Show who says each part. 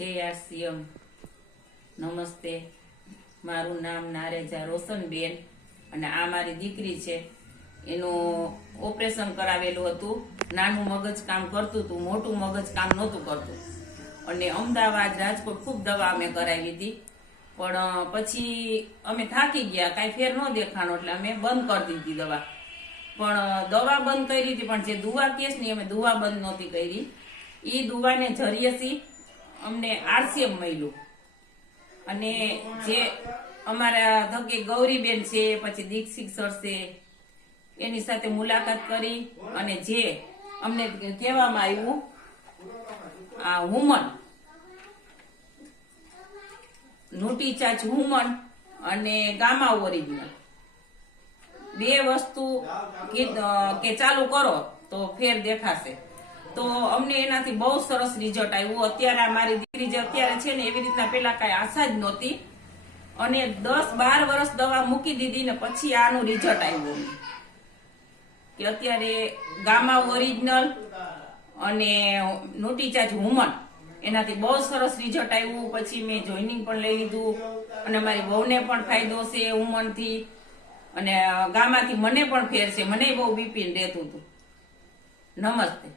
Speaker 1: જય આરસીએમ નમસ્તે. મારું નામ નારેજા રોશનબેન અને આ મારી દીકરી છે. એનું ઓપરેશન કરાવેલું હતું. નાનું મગજ કામ કરતું હતું, મોટું મગજ કામ નહોતું કરતું. અને અમદાવાદ રાજકોટ ખૂબ દવા અમે કરાવી હતી. પણ પછી અમે થાકી ગયા. કાંઈ ફેર ન દેખાણો, એટલે અમે બંધ કરી દીધી દવા. પણ દવા બંધ કરી હતી, પણ જે દુવા કેસની અમે દુવા બંધ નહોતી કરી. એ દુવાને જરીએથી અમને આરસીએમ મળ્યું. અને જે અમારા ધકે ગૌરીબેન છે, પછી દીક્ષિત સર છે, એની સાથે મુલાકાત કરી અને જે અમને કહેવામાં આવ્યું, આ હુમન, નૂટી ચાચ હુમન અને ગામા ઓરિજિનલ. બે વસ્તુ કે ચાલુ કરો તો ફેર દેખાશે. તો અમને એનાથી બહુ સરસ રિઝલ્ટ આવ્યું. અત્યારે મારી દીકરી જે અત્યારે છે ને, એવી રીતના પેલા કઈ આશા જ નહોતી. અને દસ બાર વર્ષ દવા મૂકી દીધી ને પછી આનું રિઝલ્ટ આવ્યું. કે અત્યારે ગામા ઓરિજિનલ અને નોટીચાર્જ હુમન એનાથી બહુ સરસ રિઝલ્ટ આવ્યું. પછી મેં જોઈનિંગ પણ લઈ લીધું. અને મારી વહુને પણ ફાયદો છે હુમનથી અને ગામાથી મને પણ ફેર છે. મને બહુ બીપીન રહેતું હતું. નમસ્તે.